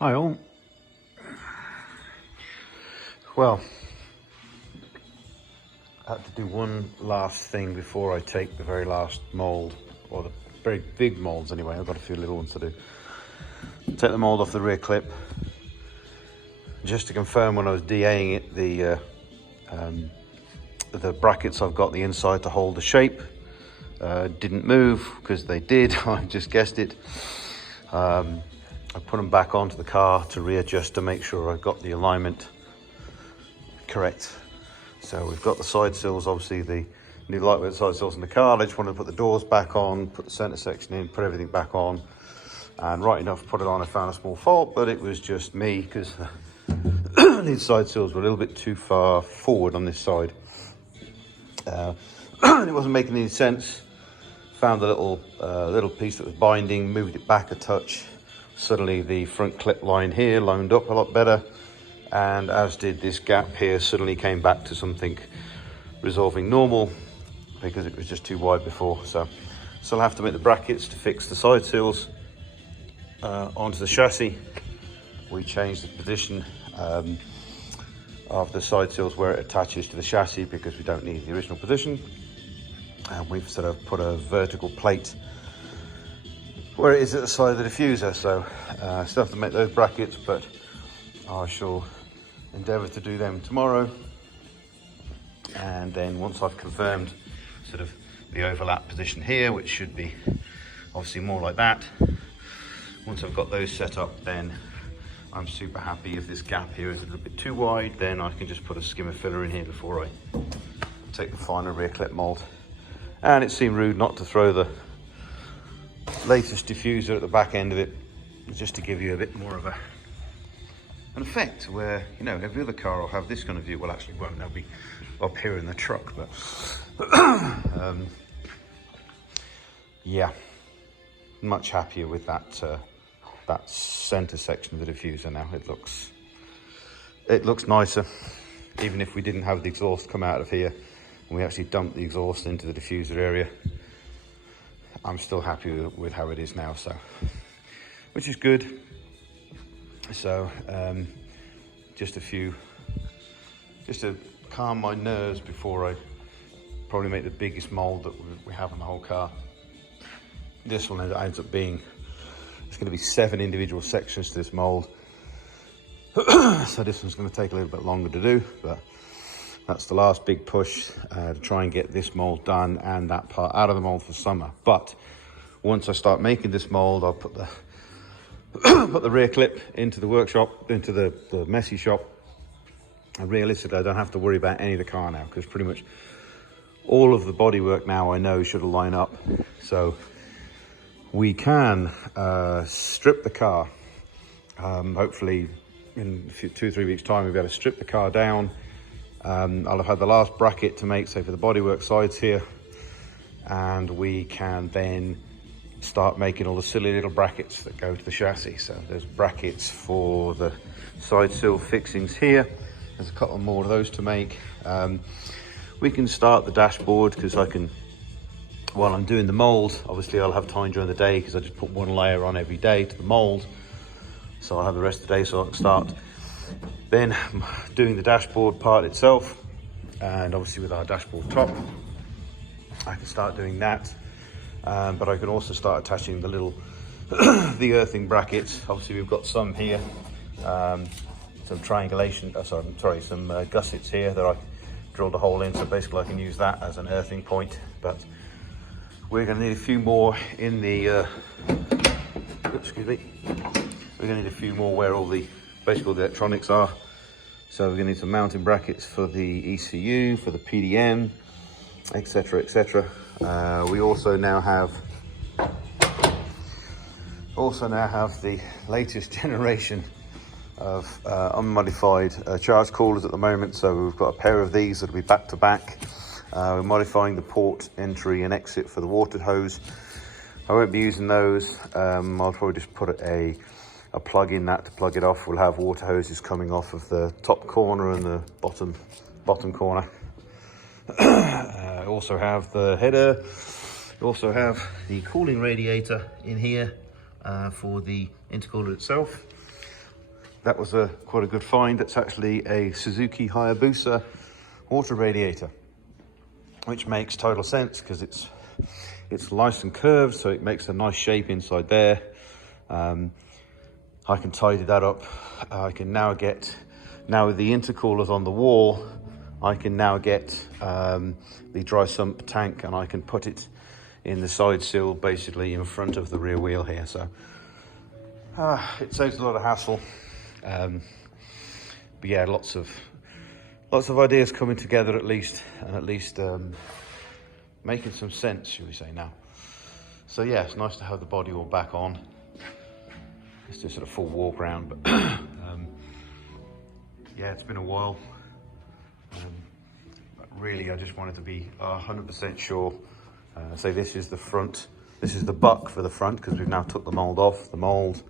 Hi all. Well, I had to do one last thing before I take the very last mould, or the very big moulds anyway. I've got a few little ones to do. Take the mould off the rear clip. Just to confirm, when I was DAing it, the brackets I've got the inside to hold the shape didn't move, because they did. I just guessed it. I put them back onto the car to readjust to make sure I got the alignment correct. So we've got the side sills, obviously the new lightweight side sills in the car. I just wanted to put the doors back on, put the center section in, put everything back on, and right enough put it on. I found a small fault, but it was just me, because these side sills were a little bit too far forward on this side. It wasn't making any sense. Found a little piece that was binding, moved it back a touch. Suddenly the front clip line here lined up a lot better, and as did this gap here. Suddenly came back to something resolving normal, because it was just too wide before. So I'll have to make the brackets to fix the side sills onto the chassis. We changed the position of the side sills where it attaches to the chassis, because we don't need the original position, and we've sort of put a vertical plate where it is at the side of the diffuser. So still have to make those brackets, but I shall endeavour to do them tomorrow. And then once I've confirmed sort of the overlap position here, which should be obviously more like that, once I've got those set up, then I'm super happy. If this gap here is a little bit too wide, then I can just put a skimmer filler in here before I take the final rear clip mould. And it seemed rude not to throw the latest diffuser at the back end of it, just to give you a bit more of an effect, where, you know, every other car will have this kind of view. Well, actually won't, they'll be up here in the truck, but yeah, much happier with that that center section of the diffuser now. It looks nicer. Even if we didn't have the exhaust come out of here and we actually dumped the exhaust into the diffuser area, I'm still happy with how it is now, so, which is good. So just to calm my nerves before I probably make the biggest mold that we have on the whole car. This one ends up being, it's going to be 7 individual sections to this mold. So this one's going to take a little bit longer to do, but that's the last big push to try and get this mold done and that part out of the mold for summer. But once I start making this mold, I'll put the put the rear clip into the workshop, into the messy shop, and realistically I don't have to worry about any of the car now, because pretty much all of the bodywork now I know should line up. So we can strip the car. Hopefully in 2 or 3 weeks time we'll be able to strip the car down. I'll have had the last bracket to make, say, for the bodywork sides here, and we can then start making all the silly little brackets that go to the chassis. So there's brackets for the side sill fixings here. There's a couple more of those to make. We can start the dashboard, because I can, while I'm doing the mold, obviously I'll have time during the day, because I just put one layer on every day to the mold, so I'll have the rest of the day, so I can start then doing the dashboard part itself. And obviously with our dashboard top, I can start doing that. But I can also start attaching the little the earthing brackets. Obviously we've got some here, some triangulation, some gussets here that I drilled a hole in, so basically I can use that as an earthing point. But we're going to need a few more in the excuse me, we're going to need a few more where all the basically the electronics are. So we're going to need some mounting brackets for the ECU, for the PDM, etc, etc. We also now have the latest generation of unmodified charge coolers at the moment. So we've got a pair of these that'll be back to back. We're modifying the port entry and exit for the water hose. I won't be using those. I'll probably just put a plug in that to plug it off. We'll have water hoses coming off of the top corner and the bottom corner. Also have the header. We also have the cooling radiator in here for the intercooler itself. that was quite a good find. It's actually a Suzuki Hayabusa water radiator, which makes total sense because it's nice and curved, so it makes a nice shape inside there. I can tidy that up. I can now with the intercoolers on the wall, I can now get the dry sump tank, and I can put it in the side sill, basically in front of the rear wheel here. So it saves a lot of hassle. But yeah, lots of ideas coming together at least, and at least making some sense, should we say now. So yeah, it's nice to have the body all back on. Let's do sort of full walk around, but yeah, it's been a while. But really, I just wanted to be 100% sure. So this is the front. This is the buck for the front, because we've now took the mold off. The mold,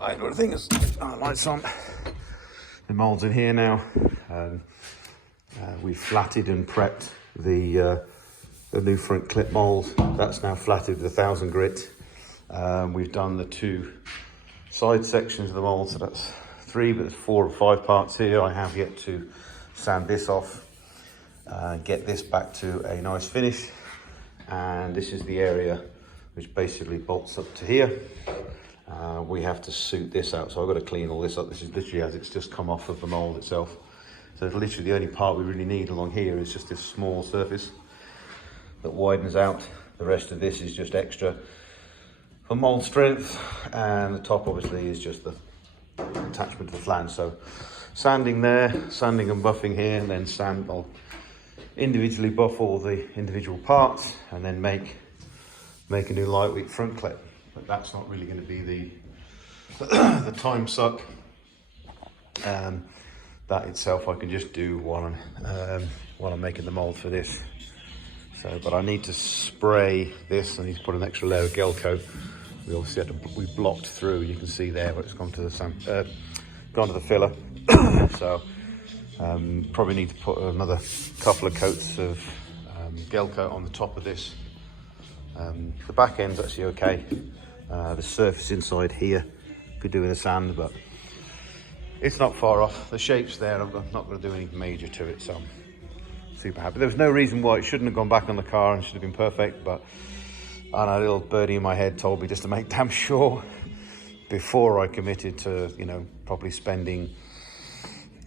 I don't think it's lights on. The mold's in here now. We've flatted and prepped the new front clip mold. That's now flatted with 1000 grit. We've done the 2 side sections of the mold, so that's 3, but there's 4 or 5 parts here. I have yet to sand this off, get this back to a nice finish. And this is the area which basically bolts up to here. We have to suit this out, so I've got to clean all this up. This is literally as it's just come off of the mold itself. So it's literally the only part we really need along here is just this small surface that widens out. The rest of this is just extra for mold strength, and the top obviously is just the attachment to the flange. So sanding there, sanding and buffing here, and then I'll individually buff all the individual parts and then make a new lightweight front clip. But that's not really going to be the time suck. That itself I can just do while I'm making the mold for this. So, but I need to spray this. I need to put an extra layer of gel coat. We obviously we blocked through. You can see there where it's gone to the filler. So probably need to put another couple of coats of gel coat on the top of this. The back end's actually okay. The surface inside here could do with a sand, but it's not far off. The shape's there. I'm not going to do anything major to it, so I'm super happy. There was no reason why it shouldn't have gone back on the car and should have been perfect, but I know a little birdie in my head told me just to make damn sure before I committed to, you know, probably spending,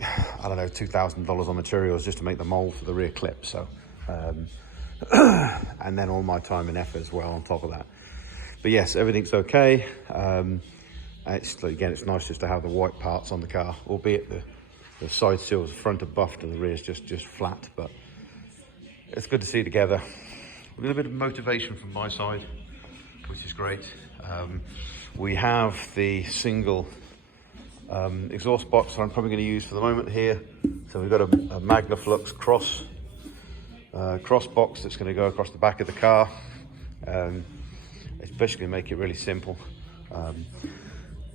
I don't know, $2,000 on materials just to make the mold for the rear clip. So, and then all my time and effort as well on top of that. But yes, everything's okay. Again, it's nice just to have the white parts on the car, albeit the side sills, the front are buffed and the rear is just flat, but it's good to see together. A little bit of motivation from my side, which is great. We have the single exhaust box that I'm probably going to use for the moment here. So we've got a Magnaflux cross box that's going to go across the back of the car. It's basically make it really simple.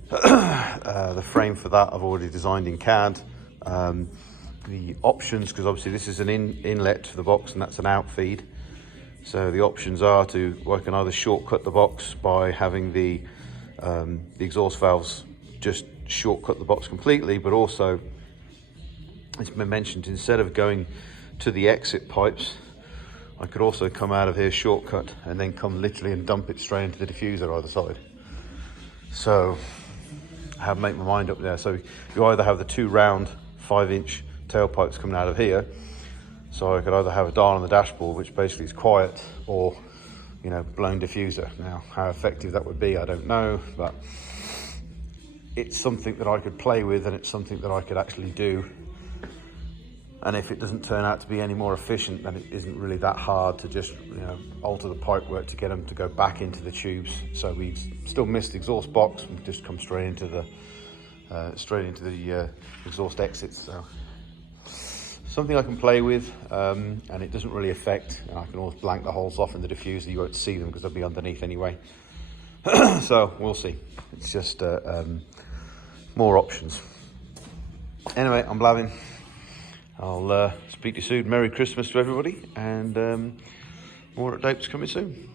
The frame for that I've already designed in CAD. The options, because obviously this is an inlet for the box and that's an out feed. So the options are I can either shortcut the box by having the exhaust valves just shortcut the box completely, but also it's been mentioned, instead of going to the exit pipes, I could also come out of here shortcut and then come literally and dump it straight into the diffuser either side. So I have made my mind up there. So you either have the 2 round 5-inch tailpipes coming out of here, so I could either have a dial on the dashboard which basically is quiet, or, you know, blown diffuser. Now how effective that would be I don't know, but it's something that I could play with, and it's something that I could actually do. And if it doesn't turn out to be any more efficient, then it isn't really that hard to just, you know, alter the pipework to get them to go back into the tubes. So we still miss the exhaust box and just come straight into the exhaust exits. So something I can play with, and it doesn't really affect. And I can always blank the holes off in the diffuser. You won't see them because they'll be underneath anyway. So we'll see. It's just more options. Anyway, I'm blabbing. I'll speak to you soon. Merry Christmas to everybody, and more updates coming soon.